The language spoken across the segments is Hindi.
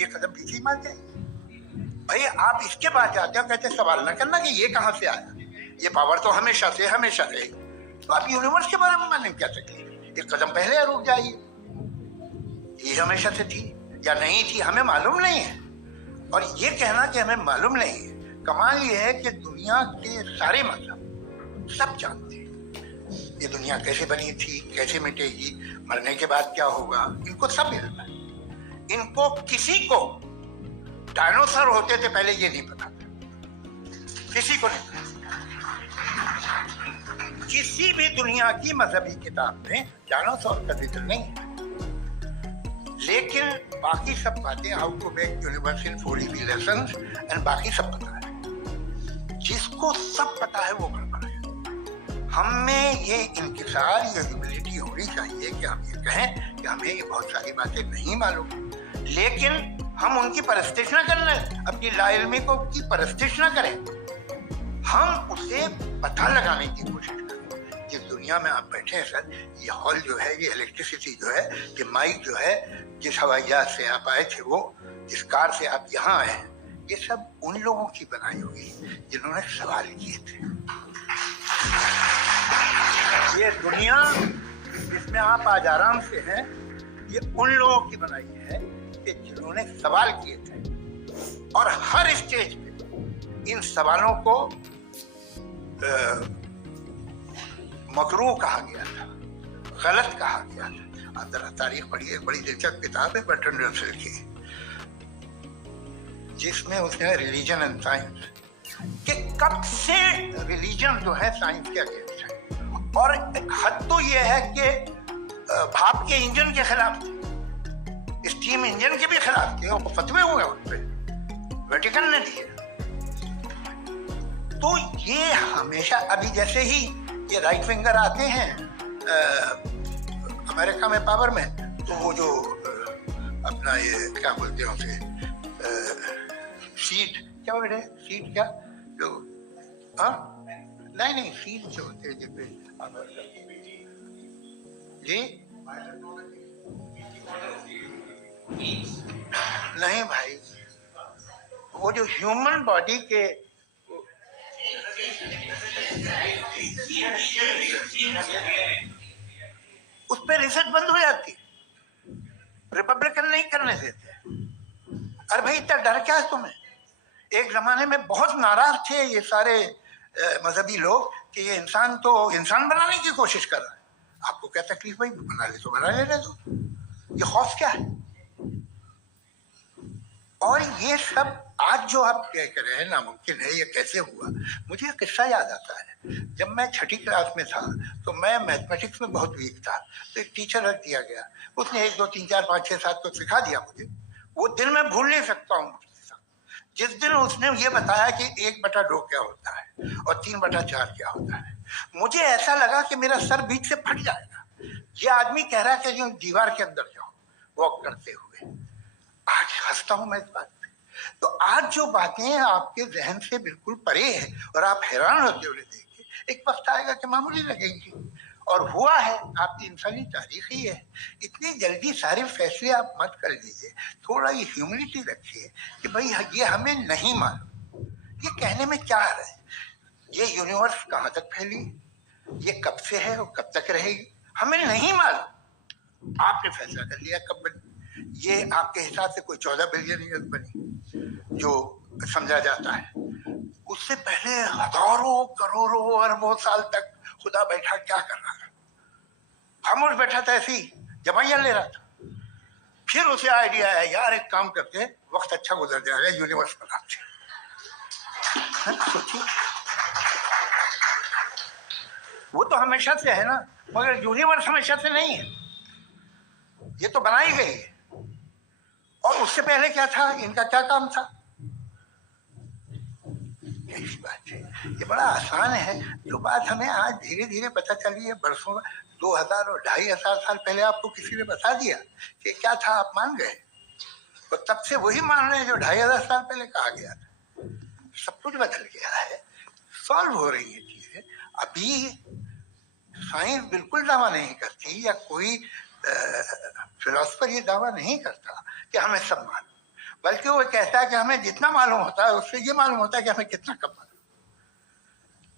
एक कदम पीछे ही मान जाएंगे। भाई आप इसके बाद जाते हो, कहते सवाल ना करना कि ये कहाँ से आया, ये पावर तो हमेशा से रहेगी। तो आप यूनिवर्स के बारे में मानने में क्या तकलीफ, एक कदम पहले रुक जाइए। ये हमेशा से थी या नहीं थी हमें मालूम नहीं है। और ये कहना कि हमें मालूम नहीं है, कमाल ये है कि दुनिया के सारे मजहब सब जानते हैं ये दुनिया कैसे बनी थी, कैसे मिटेगी, मरने के बाद क्या होगा, इनको सब इल्म है। इनको किसी को डायनासोर होते थे पहले ये नहीं पता था, किसी को नहीं पता। किसी भी दुनिया की मजहबी किताब में डायनासोर का जिक्र नहीं है, लेकिन बाकी सब बातें, how to make universe in 4 easy lessons and बाकी सब पता है। जिसको सब पता है वो गड़बड़ है। हमें ये इंकिसार, ये ह्यूमिलिटी होनी चाहिए कि हम ये कहें कि हमें ये बहुत सारी बातें नहीं मालूम, लेकिन हम उनकी परस्तिश न करें, अपनी लाइल्मी को की परस्तिश न करें, हम उसे पता लगाने की कोशिश करें। जिस दुनिया में आप बैठे हैं सर, ये हॉल जो है, ये इलेक्ट्रिसिटी जो है, ये माइक जो है, जिस हवाई जहाज से आप आए थे, वो जिस कार से आप यहाँ आए हैं, ये सब उन लोगों की बनाई होगी जिन्होंने सवाल किए थे। ये दुनिया जिसमें आप आज आराम से हैं, ये उन लोगों की बनाई है कि जिन्होंने सवाल किए थे। और हर स्टेज पे इन सवालों को मकरूह कहा गया था, गलत कहा गया था। आप जरा तारीख पढ़िए, बड़ी दिलचस्प किताब है बर्ट्रैंड रसेल की, जिसमें उसने रिलीजन एंड साइंस कि कब से रिलीजन जो है साइंस के अगेंस्ट है। और हद तो ये है कि भाप के इंजन के खिलाफ थे, स्टीम इंजन के भी खिलाफ थे, और फतवे हुए उन पे, वेटिकन ने दिए। तो ये हमेशा, अभी जैसे ही ये राइट विंगर आते हैं अमेरिका में पावर में, तो वो जो अपना ये क्या बोलते हैं उसे, सीट क्या बोलते हैं, सीट क्या जो, हाँ नहीं सीट जो होते हैं जिसपे जी, नहीं भाई, वो जो ह्यूमन बॉडी के उस पर रिसर्च बंद हो जाती, रिपब्लिकन नहीं करने देते। अरे भाई इतना डर क्या है तुम्हें? एक जमाने में बहुत नाराज थे ये सारे मजहबी लोग कि ये इंसान तो इंसान बनाने की कोशिश कर रहा है। आपको क्या तकलीफ भाई, बना ले तो बना ले दो, ये खौफ क्या है? और ये सब आज जो आप कह रहे हैं नामुमकिन है, ये कैसे हुआ? मुझे एक किस्सा याद आता है। जब मैं 6ठी क्लास में था तो मैं मैथमेटिक्स में बहुत वीक था, तो एक टीचर रख दिया गया, उसने 1 2 3 4 5 6 7 को सिखा दिया मुझे। वो दिन मैं भूल नहीं सकता हूँ। जिस दिन उसने ये बताया कि 1/2 क्या होता है और 3/4 क्या होता है, मुझे ऐसा लगा कि मेरा सर बीच से फट जाएगा। ये आदमी कह रहा है कि जो दीवार के अंदर जाओ वॉक करते हुए। आज हंसता हूं मैं इस बात पे। तो आज जो बातें आपके जहन से बिल्कुल परे है और आप हैरान होते हुए देखिए, एक वक्त आएगा कि मामूली लगेंगी। और हुआ है, आपकी इंसानी तारीख ही है। इतनी जल्दी सारे फैसले आप मत कर लीजिए, थोड़ा ये ह्यूमिलिटी रखिए कि भाई ये हमें नहीं मालूम। ये कहने में क्या है, ये यूनिवर्स कहाँ तक फैली, ये कब से है और कब तक रहेगी, हमें नहीं मालूम। आपने फैसला कर लिया कब बनी। ये आपके हिसाब से कोई 14 बिलियन ईयर बनी जो समझा जाता है। उससे पहले हजारों करोड़ों अरबों साल तक खुदा बैठा क्या कर रहा था? खामोश बैठा था, ऐसी जमाइयां ले रहा था। फिर उसे आइडिया आया, यार एक काम करते हैं, वक्त अच्छा गुजर जाएगा, यूनिवर्स बनाते हैं। सोचिए, वो तो हमेशा से है ना, मगर यूनिवर्स हमेशा से नहीं है, ये तो बनाई गई है। और उससे पहले क्या था, इनका क्या काम था? यही बात है। ये बड़ा आसान है, जो बात हमें आज धीरे धीरे पता चली है। बरसों 2000 और 2500 साल पहले आपको किसी ने बता दिया कि क्या था, आप मान गए, तो तब से वही मान रहे हैं जो 2500 साल पहले कहा गया था। सब कुछ बदल गया है, सॉल्व हो रही है चीजें। अभी साइंस बिल्कुल दावा नहीं करती, या कोई फिलोसफर ये दावा नहीं करता कि हमें सब मालूम। बल्कि वो कहता है कि हमें जितना मालूम होता है उससे ये मालूम होता है कि हमें कितना कम मालूम।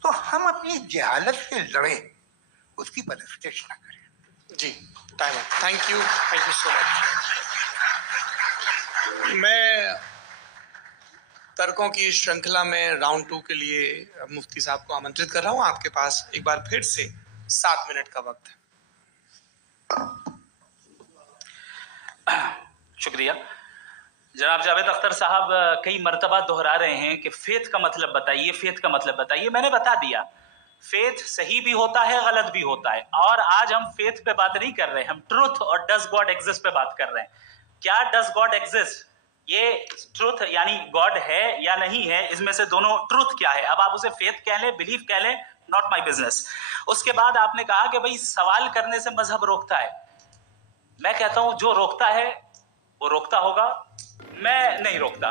तो हम अपनी जहालत से लड़े, उसकी परस्तिश न करें। जी, time. Thank you so much. मैं तर्कों की श्रृंखला में राउंड 2 के लिए मुफ्ती साहब को आमंत्रित कर रहा हूं। आपके पास एक बार फिर से 7 मिनट का वक्त है। शुक्रिया। जनाब जावेद अख्तर साहब कई मर्तबा दोहरा रहे हैं कि फेथ का मतलब बताइए, फेथ का मतलब बताइए। मैंने बता दिया, फेथ सही भी होता है, गलत भी होता है। और आज हम फेथ पे बात नहीं कर रहे, हम ट्रूथ और डज गॉड एग्जिस्ट पे बात कर रहे हैं। क्या डज गॉड एग्जिस्ट, ये ट्रूथ यानी गॉड है या नहीं है, इसमें से दोनों ट्रूथ क्या है। अब आप उसे फेथ कह लें, बिलीफ कह लें, नॉट माई बिजनेस। उसके बाद आपने कहा कि भाई सवाल करने से मजहब रोकता है। मैं कहता हूं जो रोकता है वो रोकता होगा, मैं नहीं रोकता।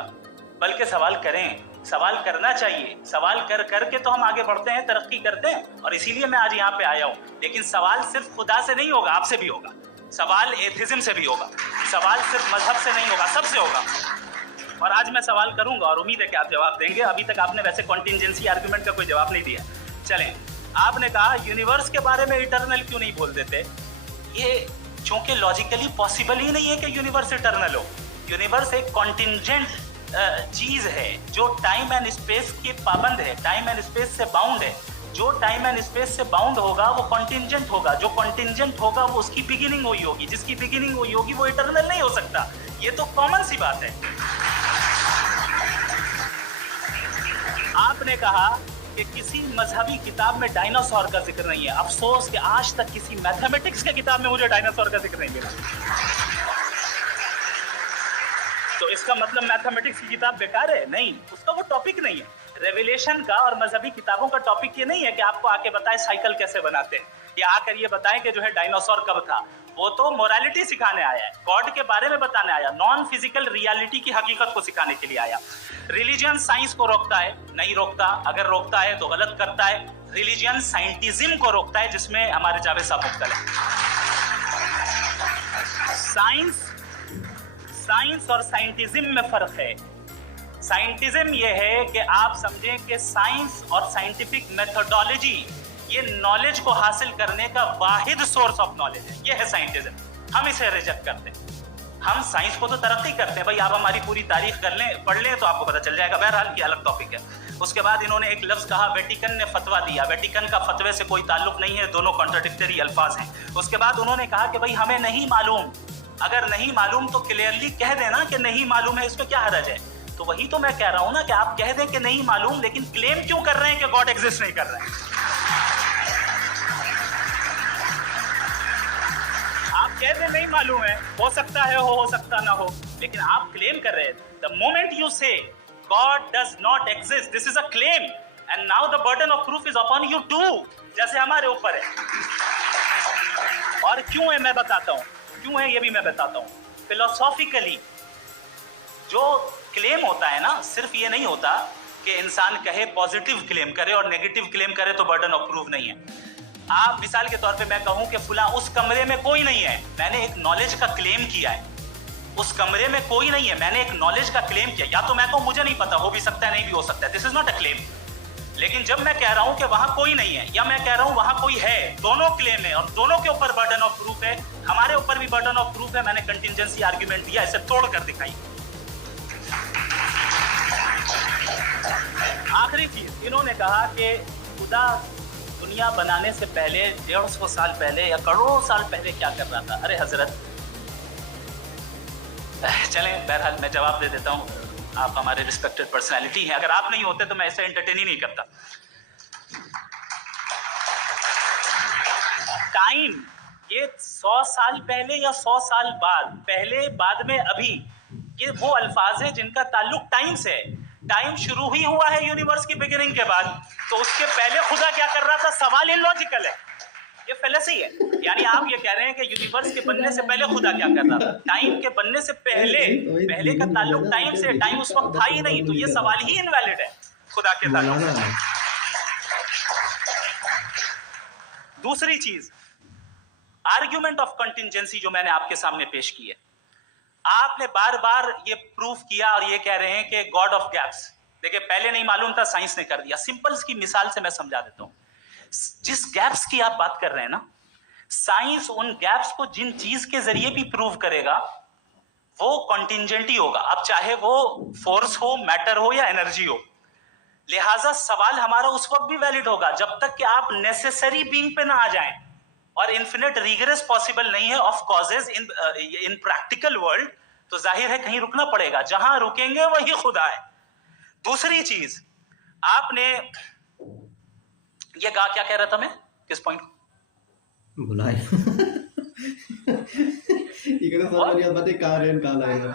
बल्कि सवाल करें, सवाल करना चाहिए। सवाल कर करके तो हम आगे बढ़ते हैं, तरक्की करते हैं, और इसीलिए मैं आज यहाँ पे आया हूँ। लेकिन सवाल सिर्फ खुदा से नहीं होगा, आपसे भी होगा। सवाल एथिज्म से भी होगा। सवाल सिर्फ मजहब से नहीं होगा, सबसे होगा। और आज मैं सवाल करूंगा और उम्मीद है कि आप जवाब देंगे। अभी तक आपने वैसे कॉन्टिंजेंसी आर्गुमेंट का कोई जवाब नहीं दिया। चलें, आपने कहा यूनिवर्स के बारे में इटर्नल क्यों नहीं बोल देते। ये चूंकि लॉजिकली पॉसिबल ही नहीं है कि यूनिवर्स इटर्नल हो। यूनिवर्स एक कॉन्टिंजेंट चीज है जो टाइम एंड स्पेस के पाबंद है, टाइम एंड स्पेस से बाउंड है। जो टाइम एंड स्पेस से बाउंड होगा वो कॉन्टिंजेंट होगा। जो कॉन्टिंजेंट होगा वो उसकी बिगिनिंग हुई होगी, जिसकी बिगिनिंग हुई होगी वो इटर्नल नहीं हो सकता। ये तो कॉमन सी बात है। आपने कहा कि किसी मजहबी किताब में डायनासोर का जिक्र नहीं है। अफसोस कि आज तक किसी मैथमेटिक्स के किताब में मुझे डायनासोर का जिक्र नहीं मिला। तो इसका मतलब मैथमेटिक्स की किताब बेकार है? नहीं, उसका वो टॉपिक नहीं है। रेवलेशन का और मजहबी किताबों का टॉपिक ये नहीं है कि आपको आके बताएं साइकिल कैसे बनाते हैं, या आकर ये बताएं कि जो है डायनासोर कब था। वो तो मोरालिटी सिखाने आया है, गॉड के बारे में बताने आया, नॉन फिजिकल रियलिटी की हकीकत को सिखाने के लिए आया। रिलीजियन साइंस को रोकता है? नहीं रोकता। अगर रोकता है तो गलत करता है। रिलीजियन साइंटिज्म को रोकता है, जिसमें हमारे जावेद साहब मुब्तला है। साइंस और साइंटिज्म में फर्क है। साइंटिज्म ये है कि आप समझें कि साइंस और साइंटिफिक मेथोडोलॉजी ये नॉलेज को हासिल करने का वाहिद सोर्स ऑफ नॉलेज है। ये है साइंटिज्म। हम इसे रिजेक्ट करते हैं। हम साइंस को तो तरक्की करते हैं। भाई आप हमारी पूरी तारीख कर लें, पढ़ लें तो आपको पता चल जाएगा। बहरहाल की अलग टॉपिक है। उसके बाद इन्होंने एक लफ्ज कहा, वेटिकन ने फतवा दिया। वेटिकन का फतवे से कोई ताल्लुक नहीं है, दोनों कॉन्ट्राडिक्टरी अल्फाज हैं। उसके बाद उन्होंने कहा कि भाई हमें नहीं मालूम। अगर नहीं मालूम तो क्लियरली कह देना कि नहीं मालूम है, इसमें क्या हरज है। तो वही तो मैं कह रहा हूं ना कि आप कह दें कि नहीं मालूम, लेकिन क्लेम क्यों कर रहे हैं कि गॉड एग्जिस्ट नहीं कर रहे हैं। आप कह दें नहीं मालूम है, हो सकता है हो सकता ना हो, लेकिन आप क्लेम कर रहे हैं। The moment you say God does not exist, this is a claim, and now the burden of proof is upon you too, जैसे हमारे ऊपर है। और क्यों है मैं बताता हूं, क्यों है ये भी मैं बताता हूं। फिलोसॉफिकली जो क्लेम होता है ना, सिर्फ ये नहीं होता कि इंसान कहे पॉजिटिव क्लेम करे और नेगेटिव क्लेम करे तो बर्डन ऑफ प्रूफ नहीं है। आप मिसाल के तौर पे मैं कहूं कि फुला उस कमरे में कोई नहीं है, मैंने एक नॉलेज का क्लेम किया है। उस कमरे में कोई नहीं है, मैंने एक नॉलेज का क्लेम किया। या तो मैं कहूं मुझे नहीं पता, हो भी सकता है नहीं भी हो सकता है, this is not a claim. लेकिन जब मैं कह रहा हूं कि वहां कोई नहीं है या मैं कह रहा हूं वहां कोई है, दोनों क्लेम है और दोनों के ऊपर बर्डन ऑफ प्रूफ है। हमारे ऊपर भी बर्डन ऑफ प्रूफ है। मैंने कंटिजेंसी आर्ग्यूमेंट दिया, इसे तोड़ कर दिखाई। आखिरी चीज, इन्होंने कहा कि खुदा दुनिया बनाने से पहले 150 साल पहले या करोड़ों साल पहले क्या कर रहा था। अरे हजरत, चलें बहरहाल मैं जवाब दे देता हूं। आप हमारे रिस्पेक्टेड पर्सनैलिटी हैं, अगर आप नहीं होते तो मैं ऐसे एंटरटेन ही नहीं करता। टाइम ये 100 साल पहले या 100 साल बाद, पहले बाद में अभी, ये वो अल्फाज हैं जिनका ताल्लुक टाइम से है। टाइम शुरू ही हुआ है यूनिवर्स की बिगिनिंग के बाद, तो उसके पहले खुदा क्या कर रहा था, सवाल इलॉजिकल है, ये फेलेसी है। यानी आप ये कह रहे हैं कि यूनिवर्स के बनने से पहले खुदा क्या कर रहा था। टाइम के बनने से पहले का ताल्लुक टाइम से, टाइम उस वक्त था ही नहीं, तो ये सवाल ही इनवैलिड है खुदा के ताल्लुक से। दूसरी चीज, आर्ग्यूमेंट ऑफ कंटिजेंसी जो मैंने आपके सामने पेश की है, आपने बार बार ये प्रूफ किया और ये कह रहे हैं कि गॉड ऑफ गैप्स। देखिए, पहले नहीं मालूम था, साइंस ने कर दिया। सिंपल की मिसाल से मैं समझा देता हूं। जिस गैप्स की आप बात कर रहे हैं ना, साइंस उन गैप्स को जिन चीज के जरिए भी प्रूव करेगा वो कॉन्टिंजेंटी होगा। अब चाहे वो फोर्स हो, मैटर हो या एनर्जी हो। लिहाजा सवाल हमारा उस वक्त भी वैलिड होगा जब तक कि आप नेसेसरी बीइंग पे ना आ जाएं। और इन्फिनिट रिग्रेस पॉसिबल नहीं है of causes in practical world, तो जाहिर है कहीं रुकना पड़ेगा। जहां रुकेंगे वही खुदा है। दूसरी चीज, आपने ये कहा, क्या कह रहा था मैं, किस पॉइंट बुलाए इकडे सर्वांनी आज बातें कहाँ रेन कहाँ लाएगा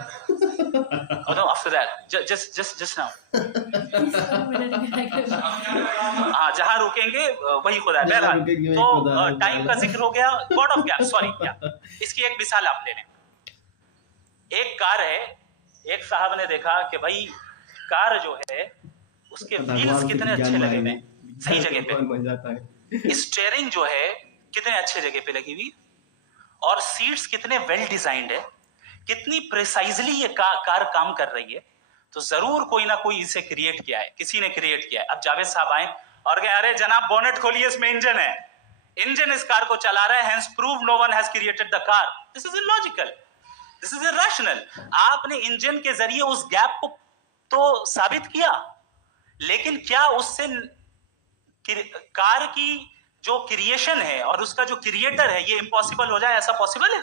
Oh no, after that, just now. हाँ, जहाँ रुकेंगे वही खुदा है। बहरहाल, तो टाइम का जिक्र हो गया, गॉड ऑफ गैप, सॉरी। इसकी एक मिसाल आप ले लें। एक कार है, एक साहब ने देखा कि भाई कार जो है उसके व्हील्स कितने अच्छे लगे हुए हैं, सही जगह पे। स्टीयरिंग जो है कितने अच्छे जगह पे लगी हुई, और सीट्स कितने वेल डिजाइंड है, कितनी प्रिसाइजली ये कार काम कर रही है। तो जरूर कोई ना कोई इसे क्रिएट किया है, किसी ने क्रिएट किया है। अब जावेद साहब आए और कहे, अरे जनाब बोनेट खोलिए, इसमें इंजन है, इंजन इस कार को चला रहा है, hence prove no one has created the car. This is illogical, this is irrational. आपने इंजन के जरिए उस गैप को तो साबित किया, लेकिन क्या उससे कार की जो क्रिएशन है और उसका जो क्रिएटर है ये इम्पॉसिबल हो जाए? ऐसा पॉसिबल है?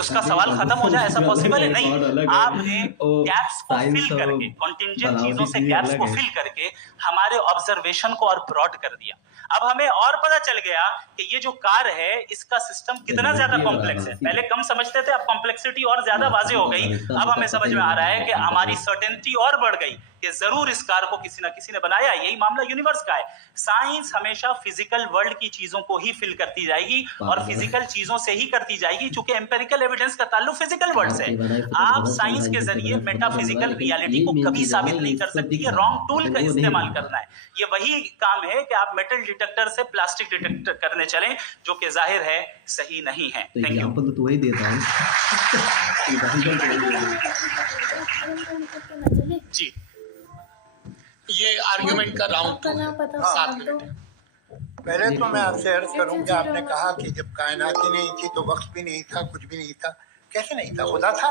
उसका सवाल खत्म हो जाए, ऐसा पॉसिबल है? नहीं। आपने गैप्स को फिल करके, कॉन्टिंजेंट चीजों से गैप्स को फिल करके हमारे ऑब्जर्वेशन को और ब्रॉड कर दिया। अब हमें और पता चल गया कि ये जो कार है इसका सिस्टम कितना ज्यादा कॉम्प्लेक्स है। पहले कम समझते थे, अब कॉम्प्लेक्सिटी और ज्यादा वाज़ेह हो गई। अब हमें समझ में आ रहा है कि हमारी सर्टेनिटी और बढ़ गई कि जरूर इस कार को किसी ना किसी ने बनाया। यही मामला यूनिवर्स का है। साइंस हमेशा फिजिकल वर्ल्ड की चीजों को ही फिल करती जाएगी और फिजिकल चीजों से ही करती जाएगी, क्योंकि एम्पिरिकल एविडेंस का ताल्लुक फिजिकल वर्ल्ड से है। आप साइंस के जरिए मेटाफिजिकल रियलिटी को कभी साबित नहीं कर सकती। ये रॉन्ग टूल का इस्तेमाल करना है। ये वही काम है कि आप मेटल डिटेक्टर से प्लास्टिक डिटेक्टर करने चलें, जो कि जाहिर है सही नहीं है। Thank you. तो वही देता हूँ जी, ये आर्गुमेंट का राउंड 2 है, 7 मिनट है। पहले तो मैं आपसे अर्ज करूं कि आपने कहा कि जब कायनात ही नहीं थी तो वक्त भी नहीं था, कुछ भी नहीं था। कैसे नहीं था? खुदा था,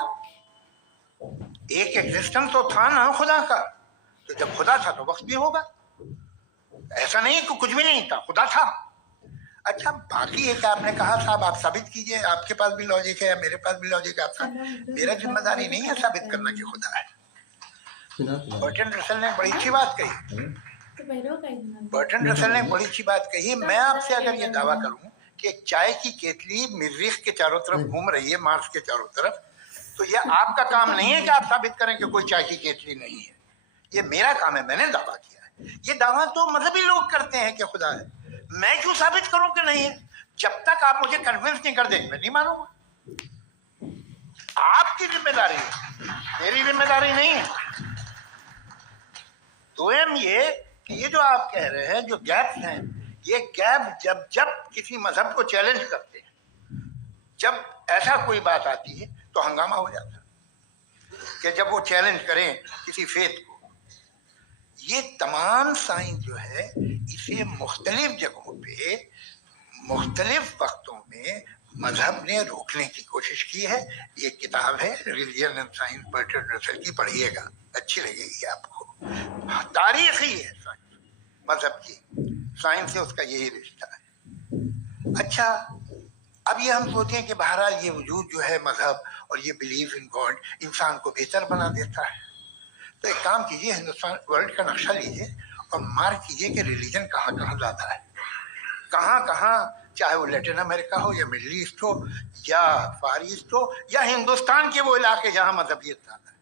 एक एग्जिस्टेंस तो था ना खुदा का। तो जब खुदा था तो वक्त भी होगा। ऐसा नहीं कि कुछ भी नहीं था, खुदा था। अच्छा, बाकी एक आपने कहा साहब आप साबित कीजिए, आपके पास भी लॉजिक है या मेरे पास भी लॉजिक है आपका। मेरा जिम्मेदारी नहीं है साबित करना कि खुदा है। बर्ट्रैंड रसल ने बड़ी अच्छी बात कही। बर्ट्रैंड रसल ने बड़ी अच्छी बात कही। मैं आपसे अगर ये दावा करूं कि एक चाय की केतली मरीख के चारों तरफ घूम रही है, मार्स के चारों तरफ, तो ये आपका काम नहीं है कि आप साबित करें कि कोई चाय की केतली नहीं है। ये मेरा काम है, मैंने दावा किया है। ये दावा तो मजहबी लोग करते हैं कि खुदा है। मैं क्यों साबित करूं कि नहीं है? जब तक आप मुझे कन्विंस नहीं कर देंगे मैं नहीं मानूंगा। आपकी जिम्मेदारी है, मेरी जिम्मेदारी नहीं है। तो ये कि ये जो आप कह रहे हैं जो गैप हैं, ये गैप जब जब किसी मजहब को चैलेंज करते हैं, जब ऐसा कोई बात आती है तो हंगामा हो जाता है कि जब वो चैलेंज करें किसी फेथ को। ये तमाम साइंस जो है इसे मुख्तलिफ जगहों पे मुख्तलिफ वक्तों में मजहब ने रोकने की कोशिश की है। ये किताब है religion and science, Bertrand Russell की, पढ़िएगा, अच्छी लगेगी आपको। तारीखी है साइंस, मजहब की साइंस से उसका यही रिश्ता है। अच्छा, अब ये हम सोचें कि बहरहाल ये वजूद जो है मजहब और ये बिलीव इन गॉड इंसान को बेहतर बना देता है। तो एक काम कीजिए, हिंदुस्तान वर्ल्ड का नक्शा लीजिए और मार्क कीजिए कि रिलीजन कहाँ कहाँ ज़्यादा है, कहाँ कहाँ, चाहे वो लैटिन अमेरिका हो या मिडल ईस्ट हो या फार ईस्ट हो या हिंदुस्तान के वो इलाके जहाँ मजहबियत ज़्यादा है।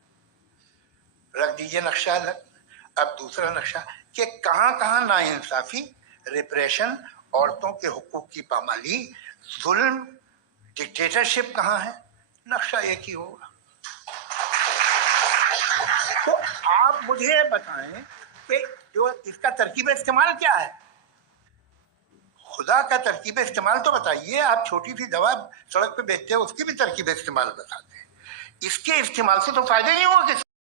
रख दीजिए नक्शा अलग। अब दूसरा नक्शा कि कहाँ कहाँ नाइंसाफ़ी, रिप्रेशन, औरतों के हुकूक की पामाली, जुल्म, डिक्टेटरशिप कहाँ है, नक्शा एक ही होगा। तो आप मुझे बताएं कि जो इसका तरकीब इस्तेमाल क्या है? खुदा का तरकीब इस्तेमाल तो बताइए। आप छोटी सी दवा सड़क पे बेचते हैं उसकी भी तरकीब इस्तेमाल बताते हैं। इसके इस्तेमाल से तो फायदा नहीं हुआ किसी